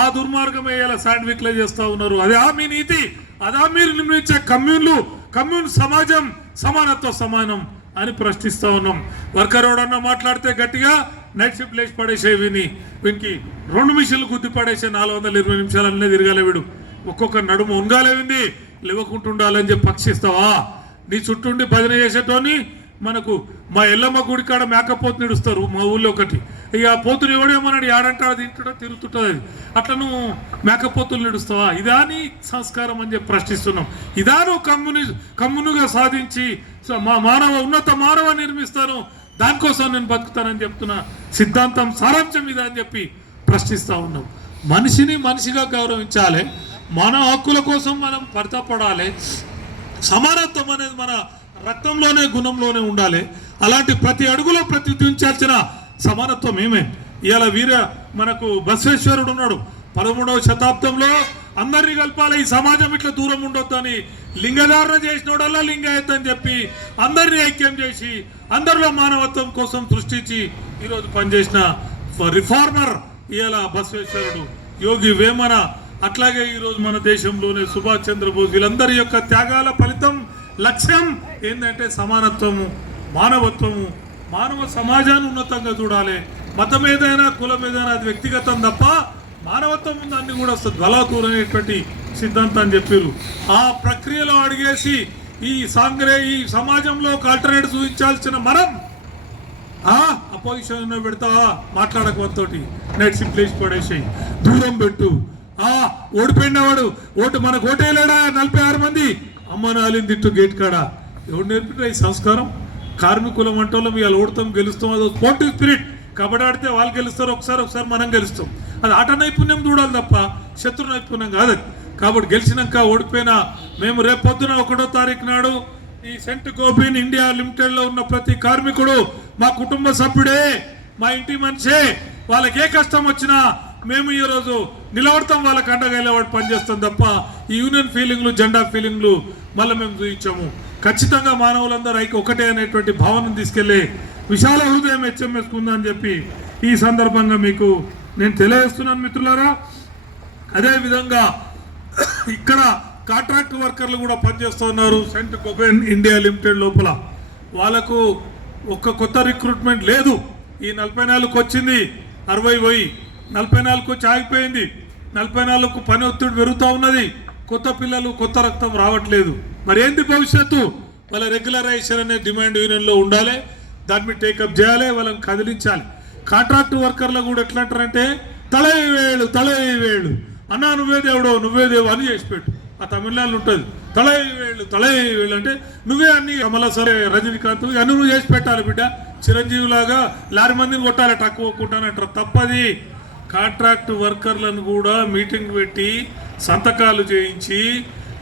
ఆ దుర్మార్గం ఇలా శాండ్విక్లో చేస్తూ ఉన్నారు. అదే మీ నీతి, అదా మీరు నిర్మించే కమ్యూన్ సమాజం సమానత్వ సమానం అని ప్రశ్నిస్తూ ఉన్నాం. వర్కర్ ఎవడన్నా మాట్లాడితే గట్టిగా నైట్ షిఫ్ట్ లేచి పడేసే వీనికి 2 మిషన్లు గుద్ది పడేసే 420 నిమిషాలన్నీ తిరగాలి. వీడు ఒక్కొక్క నడుము ఉంగాలేవింది లేవకుంటుండాలని చెప్పి పక్షిస్తావా? నీ చుట్టూండి భజన చేసేటోని మనకు మా ఎల్లమ్మ గుడి కాడ మేకపోతు నిడుస్తారు మా ఊళ్ళో ఒకటి. ఇక ఆ పోతుని ఎవడేమన్నాడు, ఆడంటాడు తింటాడో తిరుగుతుంటుంది. అది అట్లా నువ్వు మేకపోతులు నిడుస్తావా? ఇదా నీ సంస్కారం అని చెప్పి ప్రశ్నిస్తున్నాం. ఇదా నువ్వు కమ్మునుగా సాధించి ఉన్నత మానవ నిర్మిస్తాను, దానికోసం నేను బతుకుతానని చెప్తున్నా సిద్ధాంతం సారాంశం ఇదా అని చెప్పి ప్రశ్నిస్తూ ఉన్నాం. మనిషిని మనిషిగా గౌరవించాలి, మన హక్కుల కోసం మనం పడతాపడాలి. సమానత్వం అనేది మన రక్తంలోనే గుణంలోనే ఉండాలి. అలాంటి ప్రతి అడుగులో ప్రతిధ్వనించాల్సిన సమానత్వం ఏమే. ఇవాళ మనకు బసవేశ్వరుడు ఉన్నాడు, 13వ శతాబ్దంలో అందరినీ కలపాలి, ఈ సమాజం ఇట్లా దూరం ఉండొద్దు అని లింగధారణ చేసినోడల్లా లింగాయత్ అని చెప్పి అందరినీ ఐక్యం చేసి అందరిలో మానవత్వం కోసం సృష్టించి ఈరోజు పనిచేసిన రిఫార్మర్ ఇవాళ బసవేశ్వరుడు, యోగి వేమన. అట్లాగే ఈరోజు మన దేశంలోనే సుభాష్ చంద్రబోస్, వీళ్ళందరి యొక్క త్యాగాల ఫలితం లక్ష్యం ఏంటంటే సమానత్వము, మానవత్వము. మానవ సమాజాన్ని ఉన్నతంగా చూడాలి. మతం ఏదైనా కులం ఏదైనా అది వ్యక్తిగతం తప్ప మానవత్వం ఉంది అన్ని కూడా వస్తుంది. ధ్వలాతూర్ అనేటువంటి సిద్ధాంతాన్ని చెప్పారు. ఆ ప్రక్రియలో అడిగేసి ఈ సమాజంలో ఒక ఆల్టర్నేట్ చూపించాల్సిన మనం అపోజిషన్ పెడతావా? మాట్లాడకతోటి నైట్ షిఫ్ట్ లేచి పడేసాయి, దూరం పెట్టు. ఓడిపోయినవాడు మనకు ఓటేయలేడా 46 మంది అమ్మనాలిని తిట్టు గేట్ కాడ. ఎవరు నేర్పినా ఈ సంస్కారం? కార్మికులం అంటోళ్ళం ఇవాళ ఓడతాం గెలుస్తాం, అది స్పోర్టివ్ స్పిరిట్. కబడ్డీ ఆడితే వాళ్ళు గెలుస్తారు, ఒకసారి మనం గెలుస్తాం. అది ఆట నైపుణ్యం చూడాలి తప్ప శత్రు నైపుణ్యం కాదు. కాబట్టి గెలిచినాక ఓడిపోయినా మేము రేపొద్దున 1వ తారీఖు నాడు ఈ సెంట్ గోబిన్ ఇండియా లిమిటెడ్లో ఉన్న ప్రతి కార్మికుడు మా కుటుంబ సభ్యుడే, మా ఇంటి మనిషే. వాళ్ళకి ఏ కష్టం వచ్చినా మేము ఈరోజు నిలబడతాం, వాళ్ళకి అండగా నిలబడి పనిచేస్తాం తప్ప ఈ యూనియన్ ఫీలింగ్లు జెండా ఫీలింగ్లు మళ్ళీ మేము చూపించాము. ఖచ్చితంగా మానవులందరూ ఒకటే అనేటువంటి భావనను తీసుకెళ్లే విశాల హృదయం హెచ్ఎంఎస్ ఉందని చెప్పి ఈ సందర్భంగా మీకు నేను తెలియజేస్తున్నాను మిత్రులారా. అదేవిధంగా ఇక్కడ కాంట్రాక్ట్ వర్కర్లు కూడా పనిచేస్తూ ఉన్నారు సెంట్ గోబెన్ ఇండియా లిమిటెడ్ లోపల. వాళ్ళకు ఒక్క కొత్త రిక్రూట్మెంట్ లేదు. ఈ 44కు వచ్చింది, 60 పోయి 44కు వచ్చి ఆగిపోయింది. 44కు పని ఒత్తిడి పెరుగుతూ ఉన్నది. కొత్త పిల్లలు కొత్త రక్తం రావట్లేదు. మరి ఏంటి భవిష్యత్తు? వాళ్ళ రెగ్యులరైజేషన్ అనే డిమాండ్ యూనియన్లో ఉండాలి, దాని మీద టేకప్ చేయాలి, వాళ్ళని కదిలించాలి. కాంట్రాక్ట్ వర్కర్లు కూడా ఎట్లా అంటారంటే తలై వేళ్ళు అన్నా నువ్వే దేవుడు అని చేసి పెట్టు. ఆ తమిళనాడులో ఉంటుంది తలై వేళ్ళు అంటే నువ్వే అన్ని కమలా సరే రజనీకాంత్ అన్ని నువ్వు చేసి పెట్టాలి బిడ్డ, చిరంజీవి లాగా లారీ మందిని కొట్టాలి తక్కువకుంటానంటారు. తప్పది. కాంట్రాక్ట్ వర్కర్లను కూడా మీటింగ్ పెట్టి సంతకాలు చేయించి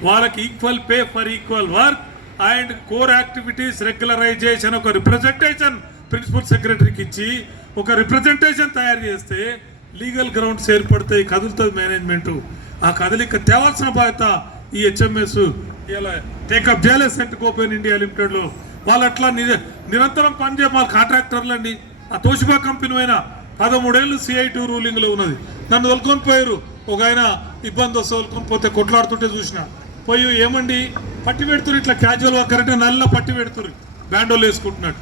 వాళ్ళకి equal pay for equal work and core activities regularisation ఒక రిప్రజెంటేషన్ ప్రిన్సిపల్ సెక్రటరీకి ఇచ్చి ఒక రిప్రజెంటేషన్ తయారు చేస్తే లీగల్ గ్రౌండ్స్ ఏర్పడతాయి, కదులుతుంది మేనేజ్మెంటు. ఆ కదలిక తేవాల్సిన బాధ్యత ఈ హెచ్ఎంఎస్ ఇలా టేకప్ చేయాలి. సెంట్ గోబెన్ ఇండియా లిమిటెడ్లో వాళ్ళు అట్లా నిరంతరం పనిచేయ వాళ్ళ కాంట్రాక్టర్లు అండి. ఆ తోషిబా కంపెనీ అయినా 13 ఏళ్ళు CI2 రూలింగ్లో ఉన్నది. నన్ను తొలుకొని పోయారు. ఒక ఆయన ఇబ్బంది వస్తే తొలుకొని పోతే కొట్లాడుతుంటే చూసిన పోయి ఏమండి పట్టి పెడుతురు, ఇట్లా క్యాజువల్ వర్కర్ అంటే నల్ల పట్టి పెడుతురు, బ్యాండోలు వేసుకుంటున్నాడు.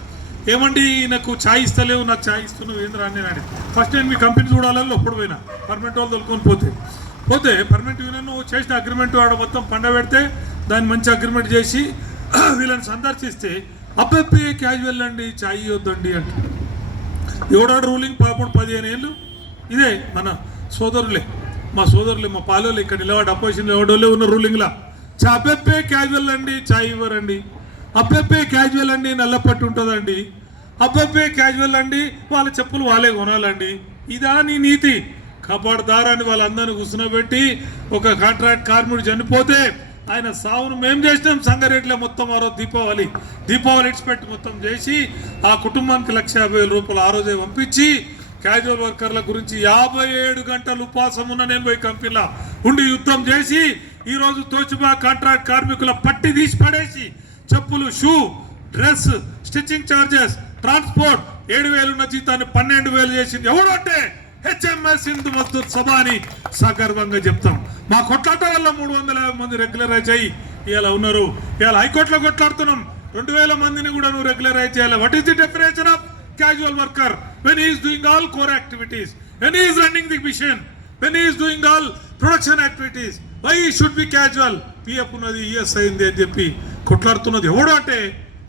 ఏమండి నాకు ఛాయ్ ఇస్తలేవు, నాకు ఛాయ్ ఇస్తున్నావు ఏంద్రా అని నేను ఫస్ట్ నేను మీ కంపెనీ చూడాలని ఒప్పుడు పోయినా పర్మనెంట్ వాళ్ళు తొలుకొని పోతే పర్మనెంట్ యూనియన్ చేసిన అగ్రిమెంట్ ఆడ మొత్తం పండబెడితే దాన్ని మంచి అగ్రిమెంట్ చేసి వీళ్ళని సందర్శిస్తే అబ్బాయి క్యాజువల్ అండి ఛాయ్ వద్దండి అంటే ఎవడాడు రూలింగ్ 13-15 ఏళ్ళు. ఇదే మన సోదరులే, మా పాలోళ్ళు ఇక్కడ నిలబడి అపోజిషన్లో ఎవడోళ్ళే ఉన్న రూలింగ్లా అబ్బెప్పే క్యాజువల్ అండి ఛాయ్ ఇవ్వరండి, అబ్బెప్పే క్యాజువల్ అండి నల్లపట్టు ఉంటుందండి, అబ్బెప్పే క్యాజువల్ అండి వాళ్ళ చెప్పులు వాళ్ళే కొనాలండి. ఇదా నీ నీతి? కాపాడుదారాన్ని వాళ్ళందరినీ కూర్చునబెట్టి ఒక కాంట్రాక్ట్ కార్మికుడు చనిపోతే ఆయన సావును మేము చేసినాం సంగారెడ్డిలో మొత్తం ఆ రోజు దీపావళి ఇడిచిపెట్టి మొత్తం చేసి ఆ కుటుంబానికి ₹150,000 ఆ రోజే పంపించి క్యాజువల్ వర్కర్ల గురించి 57 గంటలు ఉపవాసం ఉన్న నేను పోయి కంపెనీలో ఉండి యుద్ధం చేసి ఈరోజు తోచిబా కాంట్రాక్ట్ కార్మికుల పట్టి తీసి పడేసి చెప్పులు, shoe, dress, stitching charges, transport 7,000 ఉన్న జీతాన్ని 12,000 చేసింది ఎవడు అంటే హెచ్ఎంఎస్ హిందూ మజ్దూర్ సభ అని సగర్వంగా చెప్తాం. మా కొట్లాట వల్ల 350 మంది రెగ్యులరైజ్ అయ్యి ఇలా ఉన్నారు. ఇవాళ హైకోర్టులో కొట్లాడుతున్నాం, 2,000 మందిని కూడా నువ్వు రెగ్యులరైజ్ చేయాలి. What is the definition of casual worker? When he is doing all core activities, when he is running the mission, when he is doing all production activities, why he should be casual? PF ఉన్నది, ES అయింది అని చెప్పి కొట్లాడుతున్నది ఎవడు అంటే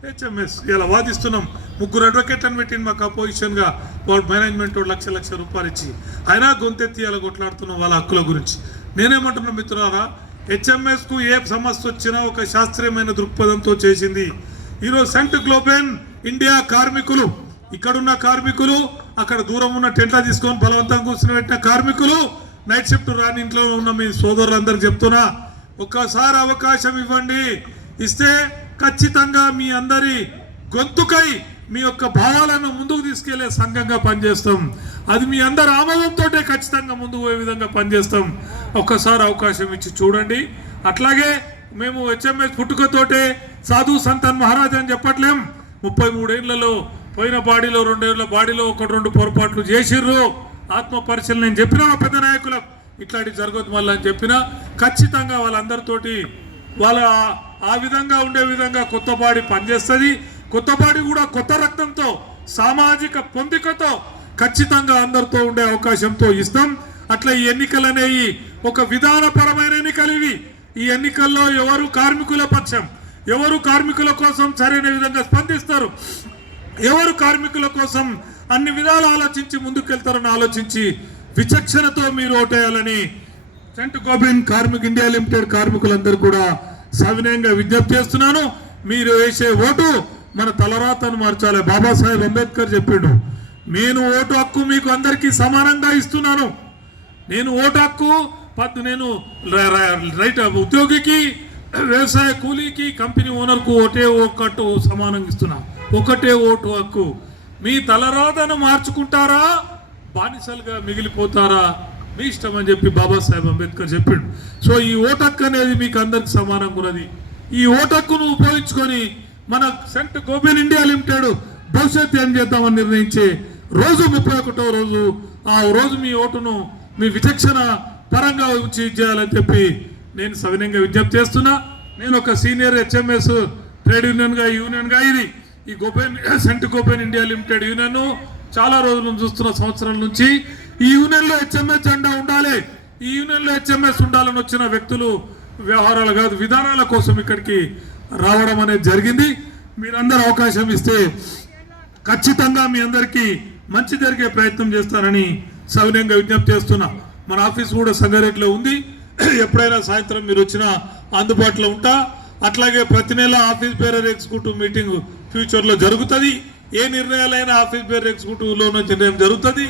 HMS. ఇలా వాదిస్తున్నాం. 3 అడ్వకేట్లను పెట్టింది మాకు అపోజిషన్గా. వాడు మేనేజ్మెంట్ ₹1,00,000 ఇచ్చి అయినా గొంతెత్తి అలా కొట్లాడుతున్నాం వాళ్ళ హక్కుల గురించి. నేనేమంటున్నా మిత్రులారా, హెచ్ఎంఎస్కు ఏ సమస్య వచ్చినా ఒక శాస్త్రీయమైన దృక్పథంతో చేసింది. ఈరోజు సెంట్ గ్లోబెన్ ఇండియా కార్మికులు, ఇక్కడున్న కార్మికులు, అక్కడ దూరం ఉన్న టెంట్లా తీసుకొని బలవంతంగా కూర్చుని పెట్టిన కార్మికులు, నైట్ షిఫ్ట్ రాని ఇంట్లో ఉన్న మీ సోదరులందరికీ చెప్తున్నా, ఒక్కసారి అవకాశం ఇవ్వండి. ఇస్తే ఖచ్చితంగా మీ అందరి గొంతుకై మీ యొక్క భావాలను ముందుకు తీసుకెళ్లే సంఘంగా పనిచేస్తాం. అది మీ అందరి ఆమోదంతో ఖచ్చితంగా ముందుకు పోయే విధంగా పనిచేస్తాం. ఒక్కసారి అవకాశం ఇచ్చి చూడండి. అట్లాగే మేము హెచ్ఎంఎస్ పుట్టుకతోటే సాధు సంతన్ మహారాజ్ అని చెప్పట్లేం. 33 ఏళ్లలో పోయిన బాడీలో 2 ఏళ్ల బాడీలో 1-2 పొరపాట్లు చేసిర్రు. ఆత్మ పరిశీలన నేను చెప్పినా పెద్ద నాయకులకు ఇట్లాంటి జరగదు మళ్ళీ అని చెప్పినా ఖచ్చితంగా వాళ్ళందరితోటి వాళ్ళ ఆ విధంగా ఉండే విధంగా కొత్త బాడీ పనిచేస్తుంది. కొత్త బాడీ కూడా కొత్త రక్తంతో సామాజిక పొందికతో ఖచ్చితంగా అందరితో ఉండే అవకాశంతో ఇస్తాం. అట్లా ఈ ఎన్నికలు అనేవి ఒక విధానపరమైన ఎన్నికలు. ఇవి ఈ ఎన్నికల్లో ఎవరు కార్మికుల పక్షం, ఎవరు కార్మికుల కోసం సరైన విధంగా స్పందిస్తారు, ఎవరు కార్మికుల కోసం అన్ని విధాలు ఆలోచించి ముందుకెళ్తారని ఆలోచించి విచక్షణతో మీరు ఓటేయాలని సెంట్ గోబెన్ కార్మిక్ ఇండియా లిమిటెడ్ కార్మికులందరూ కూడా సవినయంగా విజ్ఞప్తి చేస్తున్నాను. మీరు వేసే ఓటు మన తలరాతను మార్చాలి. బాబాసాహెబ్ అంబేద్కర్ చెప్పిండు, నేను ఓటు హక్కు మీకు అందరికీ సమానంగా ఇస్తున్నాను. నేను ఓటు హక్కు నేను రైట్ ఉద్యోగికి, వ్యవసాయ కూలీకి, కంపెనీ ఓనర్కు ఒకటి సమానంగా ఇస్తున్నా. ఒకటే ఓటు హక్కు. మీ తలరాతను మార్చుకుంటారా, బానిసలుగా మిగిలిపోతారా, మీ ఇష్టం అని చెప్పి బాబాసాహెబ్ అంబేద్కర్ చెప్పిండు. సో ఈ ఓటు హక్కు అనేది మీకు అందరికి సమానంగా ఉన్నది. ఈ ఓటు హక్కును ఉపయోగించుకొని మన సెంట్ గోబెన్ ఇండియా లిమిటెడ్ భవిష్యత్తు ఏం చేద్దామని నిర్ణయించే రోజు 31వ రోజు ఆ రోజు మీ ఓటును మీ విచక్షణ పరంగా ఉంచి చేయాలని చెప్పి నేను సవినయంగా విజ్ఞప్తి చేస్తున్నా. నేను ఒక సీనియర్ హెచ్ఎంఎస్ ట్రేడ్ యూనియన్గా ఇది ఈ cent Gobain India limited union చాలా రోజుల నుంచి చూస్తున్న సంవత్సరాల నుంచి ఈ యూనియన్లో హెచ్ఎంఎస్ జెండా ఉండాలి, ఈ యూనియన్లో హెచ్ఎంఎస్ ఉండాలని వచ్చిన వ్యక్తులు వ్యవహారాలు కాదు విధానాల కోసం ఇక్కడికి రావడం అనేది జరిగింది. మీరందరూ అవకాశం ఇస్తే ఖచ్చితంగా మీ అందరికీ మంచి జరిగే ప్రయత్నం చేస్తానని సవినయంగా విజ్ఞప్తి చేస్తున్నా. మన ఆఫీస్ కూడా సంగారెడ్డిలో ఉంది, ఎప్పుడైనా సాయంత్రం మీరు వచ్చినా అందుబాటులో ఉంటా. అట్లాగే ప్రతి నెల ఆఫీస్ బేరర్ ఎగ్జిక్యూటివ్ మీటింగ్ ఫ్యూచర్లో జరుగుతుంది. ఏ నిర్ణయాలైనా ఆఫీస్ బేరర్ ఎగ్జిక్యూటివ్లో నిర్ణయం జరుగుతుంది.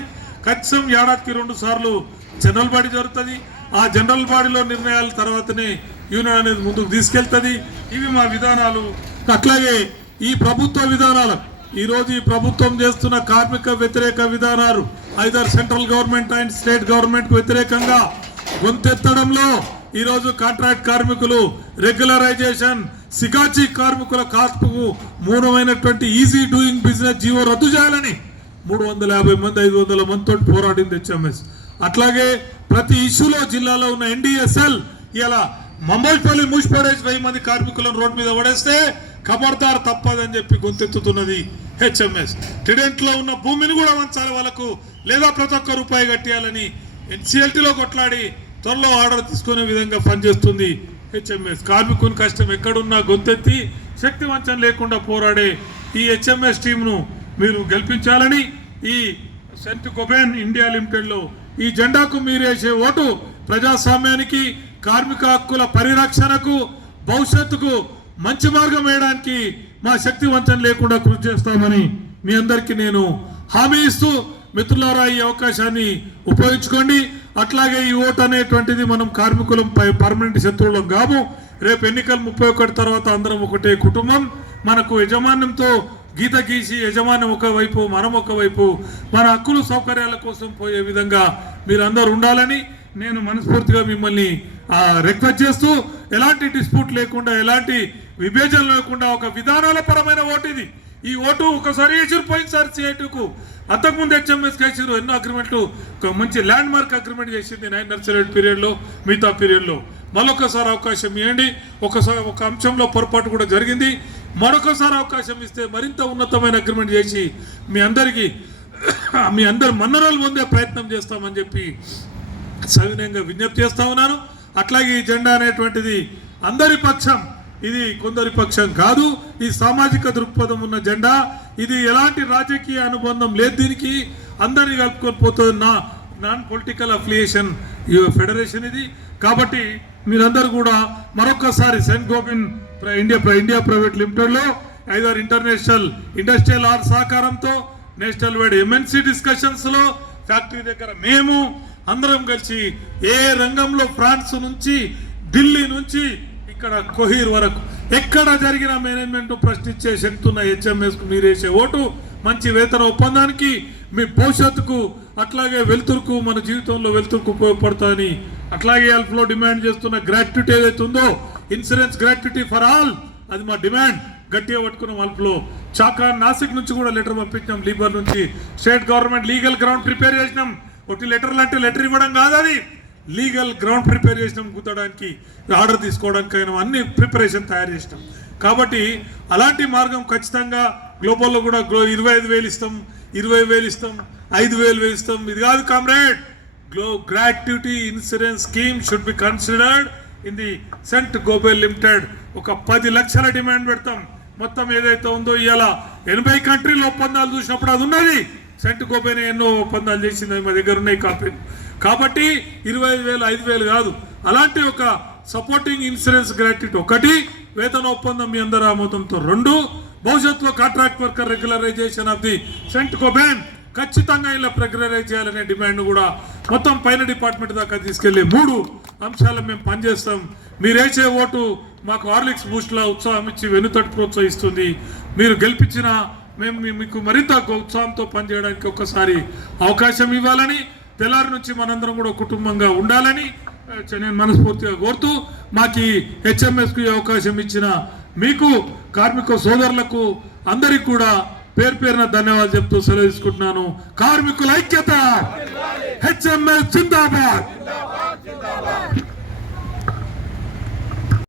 కనీసం ఏడాదికి 2 సార్లు జనరల్ బాడీ జరుగుతుంది. ఆ జనరల్ బాడీలో నిర్ణయాల తర్వాతనే యూనియన్ అనేది ముందుకు తీసుకెళ్తుంది. ఇవి మా విధానాలు. అట్లాగే ఈ ప్రభుత్వ విధానాలు ఈరోజు ఈ ప్రభుత్వం చేస్తున్న కార్మిక వ్యతిరేక విధానాలు either central government and state government వ్యతిరేకంగా గొంతెత్తడంలో ఈరోజు కాంట్రాక్ట్ కార్మికులు రెగ్యులరైజేషన్ సిగాచి కార్మికుల కాల్పుకు మూలమైనటువంటి ఈజీ డూయింగ్ బిజినెస్ జీవో రద్దు చేయాలని 350 మంది 500 మందితో పోరాడింది హెచ్ఎంఎస్. అట్లాగే ప్రతి ఇష్యూలో జిల్లాలో ఉన్న ఎన్డీఎస్ఎల్ ఇలా మంబైపల్లి మూసిపడేసి 1000 మంది కార్మికులను రోడ్డు మీద పడేస్తే ఖబర్దార్ తప్పదని చెప్పి గొంతెత్తుతున్నది హెచ్ఎంఎస్. టిడెంట్లో ఉన్న భూమిని కూడా వంచాలి వాళ్ళకు, లేదా ప్రతి ఒక్క రూపాయి కట్టేయాలని ఎన్సీఎల్టీలో కొట్లాడి త్వరలో ఆర్డర్ తీసుకునే విధంగా పనిచేస్తుంది హెచ్ఎంఎస్. కార్మికుని కష్టం ఎక్కడున్నా గొంతెత్తి శక్తి వంచన లేకుండా పోరాడే ఈ హెచ్ఎంఎస్ టీంను మీరు గెలిపించాలని ఈ సెంట్ గోపెన్ ఇండియా లిమిటెడ్లో ఈ జెండాకు మీరేసే ఓటు ప్రజాస్వామ్యానికి కార్మిక హక్కుల పరిరక్షణకు భవిష్యత్తుకు మంచి మార్గం వేయడానికి మా శక్తి వంచన లేకుండా కృషి చేస్తామని మీ అందరికీ నేను హామీ ఇస్తూ మిత్రులారా ఈ అవకాశాన్ని ఉపయోగించుకోండి. అట్లాగే ఈ ఓటు అనేటువంటిది మనం కార్మికులం పర్మనెంట్ శత్రువులం కాము. రేపు ఎన్నికలు 31 తర్వాత అందరం ఒకటే కుటుంబం. మనకు యజమాన్యంతో గీత గీసి యజమాన్యం ఒకవైపు మనం ఒకవైపు మన హక్కులు సౌకర్యాల కోసం పోయే విధంగా మీరందరూ ఉండాలని నేను మనస్ఫూర్తిగా మిమ్మల్ని రిక్వెస్ట్ చేస్తూ ఎలాంటి డిస్ప్యూట్ లేకుండా ఎలాంటి విభేజన లేకుండా ఒక విధానాల పరమైన ఓటు ఇది. ఈ ఓటు ఒకసారి వేసారు, పోయినసారి సిఐటికు అంతకుముందు హెచ్ఎంఎస్ వేసారు. ఎన్నో అగ్రిమెంట్లు ఒక మంచి ల్యాండ్ మార్క్ అగ్రిమెంట్ చేసింది 9 నర్సరీ పీరియడ్లో, మిగతా పీరియడ్లో. మరొకసారి అవకాశం ఇవ్వండి. ఒకసారి ఒక అంశంలో పొరపాటు కూడా జరిగింది, మరొకసారి అవకాశం ఇస్తే మరింత ఉన్నతమైన అగ్రిమెంట్ చేసి మీ అందరి మన్ననలు పొందే ప్రయత్నం చేస్తామని చెప్పి సవినయంగా విజ్ఞప్తి చేస్తా ఉన్నాను. అట్లాగే ఈ జెండా అనేటువంటిది అందరి పక్షం, ఇది కొందరి పక్షం కాదు. ఈ సామాజిక దృక్పథం ఉన్న జెండా, ఇది ఎలాంటి రాజకీయ అనుబంధం లేదు, దీనికి అందరినీ కలుపుకొని పోతుంది. నాన్ పొలిటికల్ అఫిలియేషన్ ఫెడరేషన్ ఇది. కాబట్టి మీరందరూ కూడా మరొకసారి సెంట్ గోపెన్ ఇండియా ప్రైవేట్ లిమిటెడ్లో ఐదర్ ఇంటర్నేషనల్ ఇండస్ట్రియల్ ఆర్ సహకారంతో నేషనల్ వైడ్ ఎంఎన్సీ డిస్కషన్స్లో ఫ్యాక్టరీ దగ్గర మేము అందరం కలిసి ఏ రంగంలో ఫ్రాన్స్ నుంచి ఢిల్లీ నుంచి ఇక్కడ కోహీర్ వరకు ఎక్కడ జరిగిన మేనేజ్మెంట్ ప్రశ్నించే శక్తి ఉన్న హెచ్ఎంఎస్కు మీరేసే ఓటు మంచి వేతన ఒప్పందానికి, మీ భవిష్యత్తుకు, అట్లాగే వెలుతురుకు, మన జీవితంలో వెలుతురుకు ఉపయోగపడతాయని, అట్లాగే అల్ఫ్లో డిమాండ్ చేస్తున్న గ్రాట్యుటీ ఏదైతే ఉందో ఇన్సూరెన్స్ గ్రాట్యుటీ ఫర్ ఆల్, అది మా డిమాండ్. గట్టిగా పట్టుకున్నాం. అల్ఫ్లో నాసిక్ నుంచి కూడా లెటర్ పంపించాం, లీబర్ నుంచి state government legal ground prepare చేసినాం. ఒకటి లెటర్లు అంటే లెటర్ ఇవ్వడం కాదు, అది లీగల్ గ్రౌండ్ ప్రిపేర్ చేసినాం. కుదడానికి ఆర్డర్ తీసుకోవడానికి అయినా అన్ని ప్రిపరేషన్ తయారు చేసినాం. కాబట్టి అలాంటి మార్గం ఖచ్చితంగా గ్లోబల్లో కూడా 25,000 ఇస్తాం, 20,000 ఇస్తాం, 5,000 ఇస్తాం. ఇది కాదు comrade. Gratuity insurance scheme should be considered in the Saint Gobain limited. ఒక 10 లక్షల డిమాండ్ పెడతాం. మొత్తం ఏదైతే ఉందో ఇవాళ 80 కంట్రీల ఒప్పందాలు చూసినప్పుడు అది ఉన్నది. సెంట్ గోపెన్ ఎన్నో ఒప్పందాలు చేసింది, మా దగ్గర ఉన్నాయి కాపీ. కాబట్టి 25,000 5,000 కాదు. అలాంటి ఒక సపోర్టింగ్ ఇన్సూరెన్స్ గ్రాట్యుటీ ఒకటి, వేతన ఒప్పందం మీ అందరి ఆమోదంతో 2, భవిష్యత్తులో contract worker regularisation of the Saint Gobain ఖచ్చితంగా ఇలా రెగ్యులరైజ్ చేయాలనే డిమాండ్ కూడా మొత్తం పైన డిపార్ట్మెంట్ దాకా తీసుకెళ్లి 3 అంశాలు మేము పనిచేస్తాం. మీరేసే ఓటు మాకు హార్లిక్స్ బూస్ట్లా ఉత్సాహం ఇచ్చి వెనుతట్టు ప్రోత్సహిస్తుంది. మీరు గెలిపించిన మేము మీకు మరింత ఉత్సాహంతో పనిచేయడానికి ఒక్కసారి అవకాశం ఇవ్వాలని, తెల్లారి నుంచి మనందరం కూడా కుటుంబంగా ఉండాలని నేను మనస్ఫూర్తిగా కోరుతూ, మాకు హెచ్ఎంఎస్కు అవకాశం ఇచ్చిన మీకు, కార్మిక సోదరులకు అందరికీ కూడా పేరు పేరున ధన్యవాదాలు చెప్తూ సెలవు తీసుకుంటున్నాను. కార్మికుల ఐక్యత, హెచ్ఎంఎస్ జిందాబాద్.